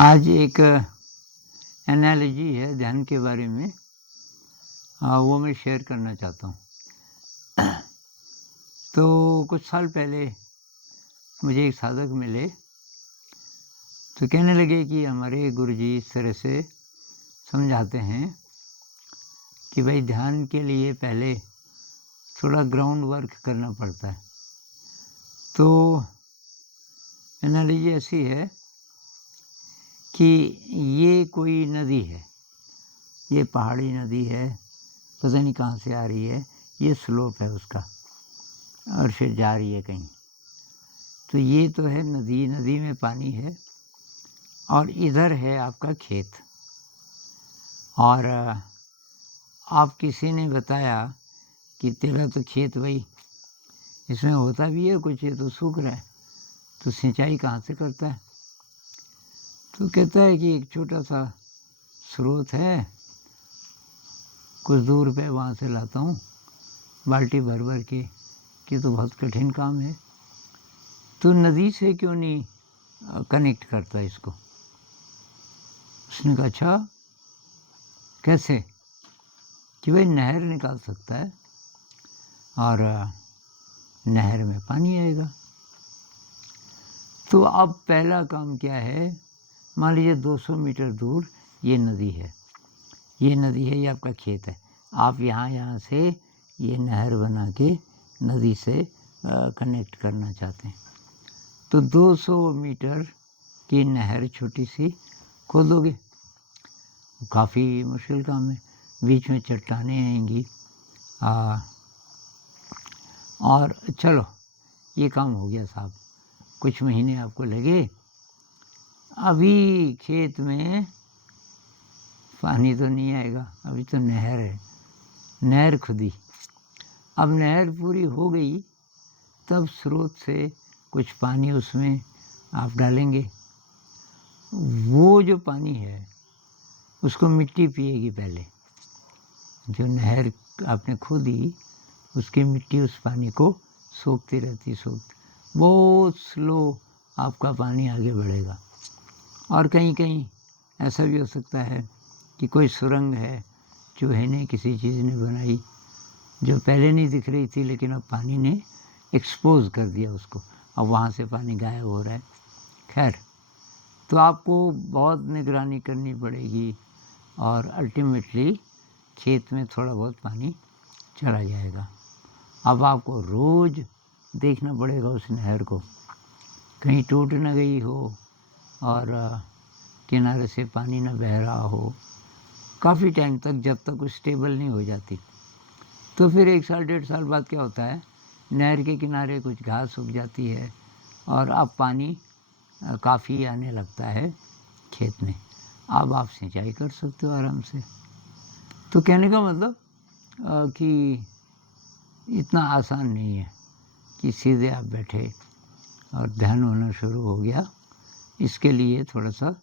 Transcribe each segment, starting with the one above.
आज एक एनालॉजी है ध्यान के बारे में, वो मैं शेयर करना चाहता हूँ। तो कुछ साल पहले मुझे एक साधक मिले, तो कहने लगे कि हमारे गुरुजी इस तरह से समझाते हैं कि भाई ध्यान के लिए पहले थोड़ा ग्राउंड वर्क करना पड़ता है। तो एनालॉजी ऐसी है कि ये कोई नदी है, ये पहाड़ी नदी है, पता नहीं कहाँ से आ रही है, ये स्लोप है उसका और फिर जा रही है कहीं। तो ये तो है नदी, नदी में पानी है और इधर है आपका खेत। और आप किसी ने बताया कि तेरा तो खेत भाई इसमें होता भी है कुछ, ये तो सूख रहा है, तो सिंचाई कहाँ से करता है? तो कहता है कि एक छोटा सा स्रोत है, कुछ दूर पे वहाँ से लाता हूँ बाल्टी भर भर के, कि तो बहुत कठिन काम है। तो नदी से क्यों नहीं कनेक्ट करता इसको? उसने कहा अच्छा कैसे? कि भाई नहर निकाल सकता है और नहर में पानी आएगा। तो अब पहला काम क्या है, मान लीजिए 200 मीटर दूर ये नदी है, ये नदी है, ये आपका खेत है। आप यहाँ से ये नहर बना के नदी से कनेक्ट करना चाहते हैं, तो 200 मीटर की नहर छोटी सी खोदोगे, काफ़ी मुश्किल काम है, बीच में चट्टानें आएंगी। और चलो ये काम हो गया साहब, कुछ महीने आपको लगे, अभी खेत में पानी तो नहीं आएगा, अभी तो नहर है, नहर खुदी। अब नहर पूरी हो गई, तब स्रोत से कुछ पानी उसमें आप डालेंगे, वो जो पानी है उसको मिट्टी पिएगी पहले। जो नहर आपने खोदी उसकी मिट्टी उस पानी को सोखती रहती, बहुत स्लो आपका पानी आगे बढ़ेगा। और कहीं कहीं ऐसा भी हो सकता है कि कोई सुरंग है, चूहे ने किसी चीज़ ने बनाई, जो पहले नहीं दिख रही थी, लेकिन अब पानी ने एक्सपोज कर दिया उसको, अब वहाँ से पानी गायब हो रहा है। खैर, तो आपको बहुत निगरानी करनी पड़ेगी और अल्टीमेटली खेत में थोड़ा बहुत पानी चला जाएगा। अब आपको रोज़ देखना पड़ेगा उस नहर को, कहीं टूट न गई हो और किनारे से पानी न बह रहा हो, काफ़ी टाइम तक, जब तक वो स्टेबल नहीं हो जाती। तो फिर 1 साल 1.5 साल बाद क्या होता है, नहर के किनारे कुछ घास उग जाती है और अब पानी काफ़ी आने लगता है खेत में, अब आप सिंचाई कर सकते हो आराम से। तो कहने का मतलब कि इतना आसान नहीं है कि सीधे आप बैठे और ध्यान होना शुरू हो गया, इसके लिए थोड़ा सा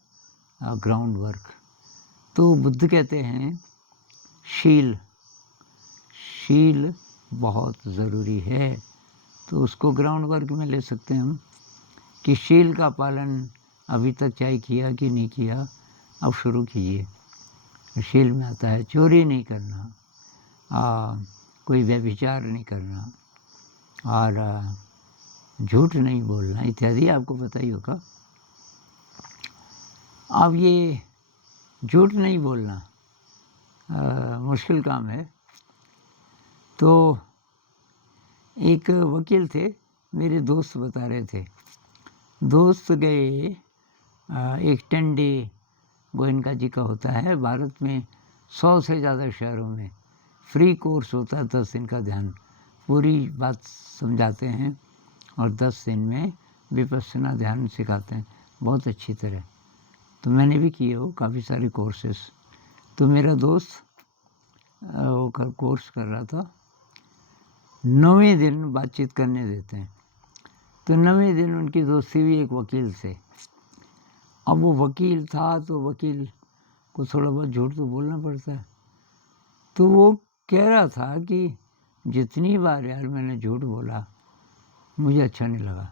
ग्राउंड वर्क। तो बुद्ध कहते हैं शील बहुत ज़रूरी है, तो उसको ग्राउंड वर्क में ले सकते हैं हम, कि शील का पालन अभी तक चाहे किया कि नहीं किया, अब शुरू कीजिए। शील में आता है चोरी नहीं करना, कोई व्यभिचार नहीं करना और झूठ नहीं बोलना इत्यादि, आपको पता ही होगा। अब ये झूठ नहीं बोलना मुश्किल काम है। तो एक वकील थे, मेरे दोस्त बता रहे थे, दोस्त गए एक 10 डे गोयनका जी का होता है भारत में, 100 से ज़्यादा शहरों में फ्री कोर्स होता है, 10 दिन का ध्यान, पूरी बात समझाते हैं और 10 दिन में विपस्सना ध्यान सिखाते हैं बहुत अच्छी तरह। तो मैंने भी किए हो काफ़ी सारे कोर्सेस। तो मेरा दोस्त वो कोर्स कर रहा था, 9वें दिन बातचीत करने देते हैं, तो 9वें दिन उनकी दोस्ती हुई एक वकील से। अब वो वकील था, तो वकील को थोड़ा बहुत झूठ तो बोलना पड़ता है। तो वो कह रहा था कि जितनी बार यार मैंने झूठ बोला मुझे अच्छा नहीं लगा,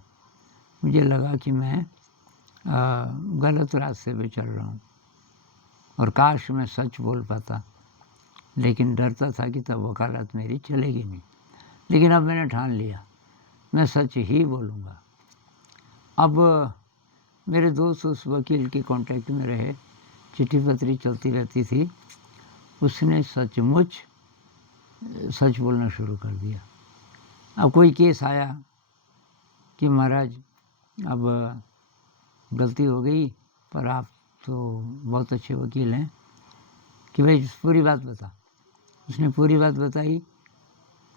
मुझे लगा कि मैं गलत रास्ते पे चल रहा हूँ और काश मैं सच बोल पाता, लेकिन डरता था कि तब वकालत मेरी चलेगी नहीं। लेकिन अब मैंने ठान लिया, मैं सच ही बोलूँगा। अब मेरे दोस्त उस वकील के कांटेक्ट में रहे, चिट्ठी पत्री चलती रहती थी। उसने सचमुच सच बोलना शुरू कर दिया। अब कोई केस आया कि महाराज अब गलती हो गई, पर आप तो बहुत अच्छे वकील हैं, कि भाई पूरी बात बता। उसने पूरी बात बताई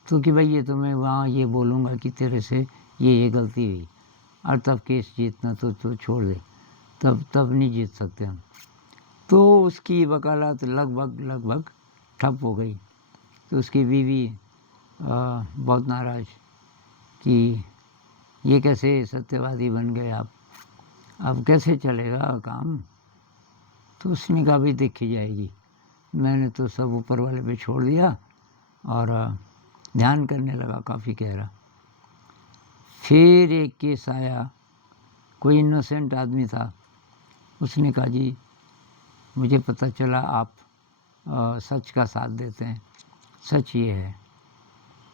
तो कि भाई ये तो मैं वहाँ ये बोलूँगा कि तेरे से ये गलती हुई, और तब केस जीतना तो छोड़ दे, तब नहीं जीत सकते हम। तो उसकी वकालत लगभग ठप हो गई। तो उसकी बीवी बहुत नाराज़ कि ये कैसे सत्यवादी बन गए आप, अब कैसे चलेगा काम। तो उसने कहा भाई देखी जाएगी, मैंने तो सब ऊपर वाले पे छोड़ दिया और ध्यान करने लगा काफ़ी गहरा। फिर एक केस आया, कोई इनोसेंट आदमी था, उसने कहा जी मुझे पता चला आप सच का साथ देते हैं, सच ये है।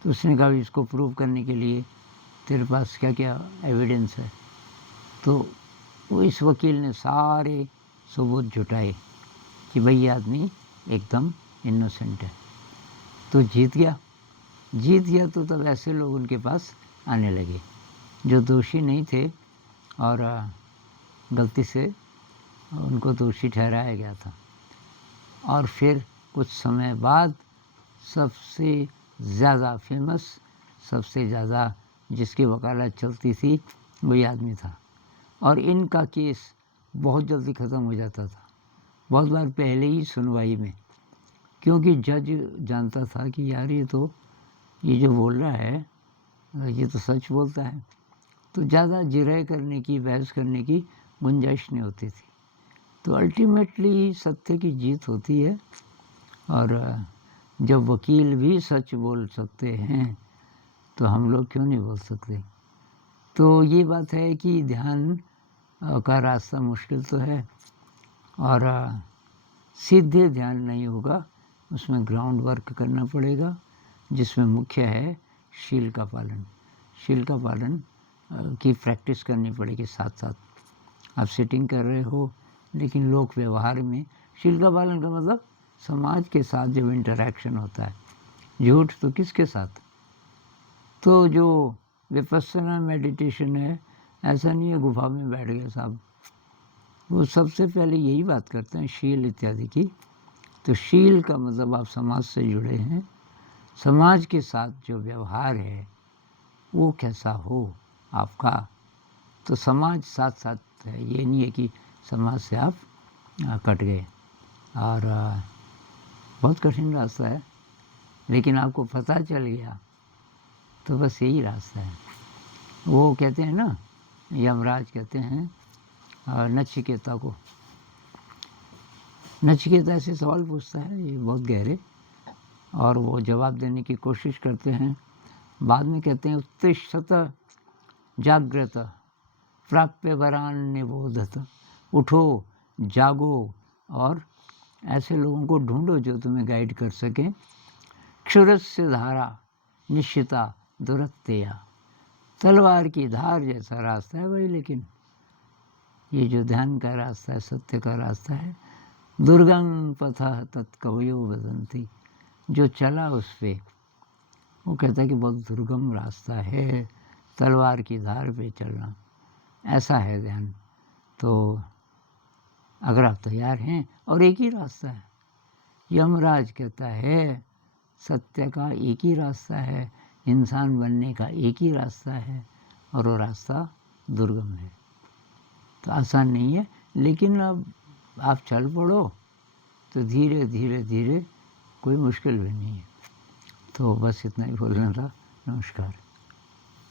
तो उसने कहा इसको प्रूव करने के लिए तेरे पास क्या क्या एविडेंस है। तो वो इस वकील ने सारे सबूत जुटाए कि भाई ये आदमी एकदम इनोसेंट है। तो जीत गया। तो तब ऐसे लोग उनके पास आने लगे जो दोषी नहीं थे और गलती से उनको दोषी ठहराया गया था। और फिर कुछ समय बाद सबसे ज़्यादा फेमस, सबसे ज़्यादा जिसकी वकालत चलती थी वही आदमी था। और इनका केस बहुत जल्दी ख़त्म हो जाता था, बहुत बार पहले ही सुनवाई में, क्योंकि जज जानता था कि यार ये जो बोल रहा है ये तो सच बोलता है। तो ज़्यादा जिरह करने की, बहस करने की गुंजाइश नहीं होती थी। तो अल्टीमेटली सत्य की जीत होती है। और जब वकील भी सच बोल सकते हैं तो हम लोग क्यों नहीं बोल सकते। तो ये बात है कि ध्यान का रास्ता मुश्किल तो है और सीधे ध्यान नहीं होगा, उसमें ग्राउंड वर्क करना पड़ेगा, जिसमें मुख्य है शील का पालन। शील का पालन की प्रैक्टिस करनी पड़ेगी साथ साथ। आप सिटिंग कर रहे हो लेकिन लोक व्यवहार में शील का पालन का मतलब समाज के साथ जब इंटरैक्शन होता है, झूठ तो किसके साथ। तो जो विपस्सना मेडिटेशन है, ऐसा नहीं है गुफा में बैठ गए साहब, वो सबसे पहले यही बात करते हैं शील इत्यादि की। तो शील का मतलब आप समाज से जुड़े हैं, समाज के साथ जो व्यवहार है वो कैसा हो आपका। तो समाज साथ साथ है, ये नहीं है कि समाज से आप कट गए। और बहुत कठिन रास्ता है, लेकिन आपको पता चल गया तो बस यही रास्ता है। वो कहते हैं ना, यमराज कहते हैं नचिकेता को, नचिकेता ऐसे सवाल पूछता है ये बहुत गहरे, और वो जवाब देने की कोशिश करते हैं। बाद में कहते हैं उत्तिष्ठत जाग्रत प्राप्य वरान निबोधत, उठो जागो और ऐसे लोगों को ढूंढो जो तुम्हें गाइड कर सकें। क्षुरस्य धारा निश्चिता दुरत्या, तलवार की धार जैसा रास्ता है भाई, लेकिन ये जो ध्यान का रास्ता है, सत्य का रास्ता है, दुर्गम पथः तत्कवयो वदन्ति, जो चला उस पे वो कहता है कि बहुत दुर्गम रास्ता है, तलवार की धार पे चलना, ऐसा है ध्यान। तो अगर आप तैयार हैं, और एक ही रास्ता है, यमराज कहता है सत्य का एक ही रास्ता है, इंसान बनने का एक ही रास्ता है, और वो रास्ता दुर्गम है। तो आसान नहीं है, लेकिन अब आप चल पड़ो तो धीरे धीरे धीरे कोई मुश्किल भी नहीं है। तो बस इतना ही बोलना था। नमस्कार।